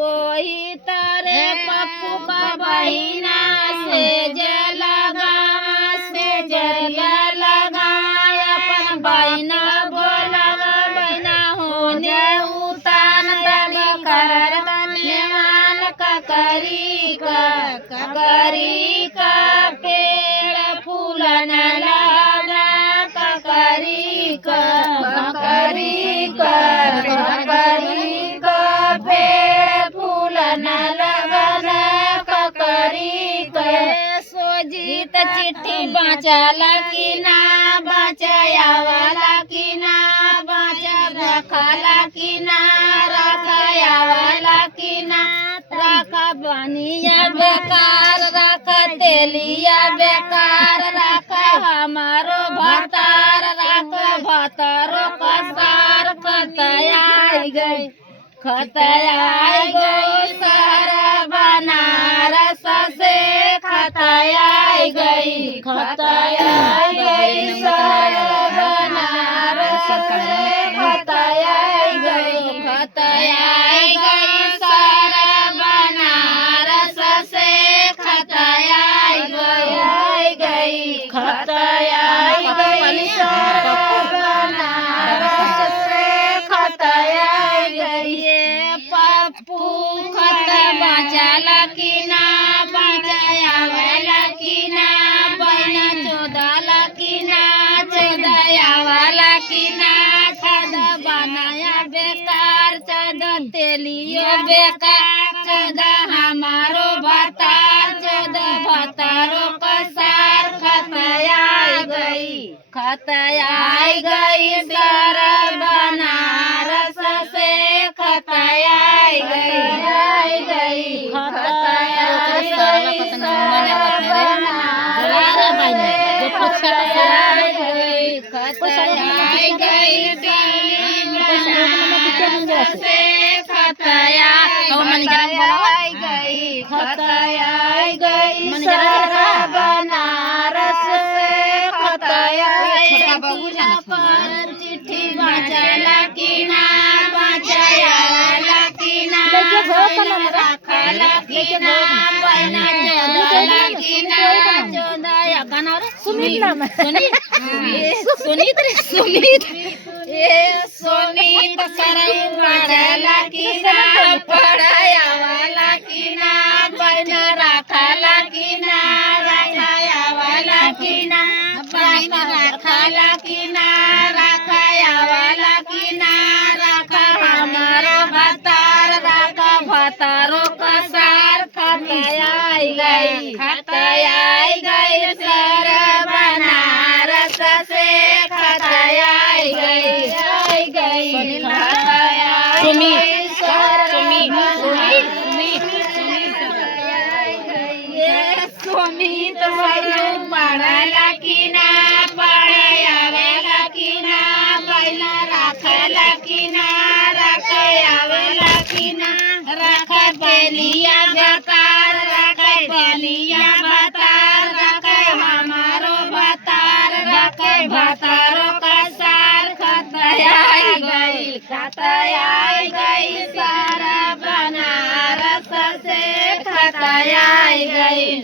वही तारे पप्पू का बहिना से जल लगा अपन बहिना बोलावा बहिना होने उतान तली कर धन्यवान ककरी का पेड़ फूल न लगा ककरी का पेड़ फूल न लगा ककरी का सोजीत चिट्ठी बाँचला कि ना बाँचाया वाला कि ना रखला कि ना रखाया वाला कि ना रखा बनिया बेकार रखा तेलिया बेकार रखा हमारो भतार रखा भतारो कसार खतयाई गई सारा बनारस से खतयाई गई सारा बनारस से खतयाई गई सारा बनारस से खतयाई गई सारा बनारस से खतयाई गई पप्पू खत बचाला कि ना बचाया वाला कि ना बहना चोदाला कि ना चोदया वाला कि ना छद बनाया बेकार छद तेलियो बेकार छद हमारो भतार छद भतारो कसार खतयाई गई सारा बनारस से खतयाई गई चिट्ठी बाँचला कि ना बाँचाया वाला कि ना रखला कि ना बहना चोदला कि ना चोदया गाना सुनीत करई बाँचला कि ना पढ़ाया वाला कि ना बहना रखला कि ना रखाया वाला कि ना बहना रखला कि ना रखाया वाला कि ना रखा हमारा भतार रखा भतारो कसार खतयाई गई सर बनारस से खतयाई गई सुमित पढ़ला कि ना पढ़ाया वाला कि ना बहना रखला कि ना रखाया वाला कि ना रखा तेलिया बेकार रखा तेलिया बतार रखा हमारो भतार रखा भतारो कसार खतयाई गई सारा बनारस से खतयाई गई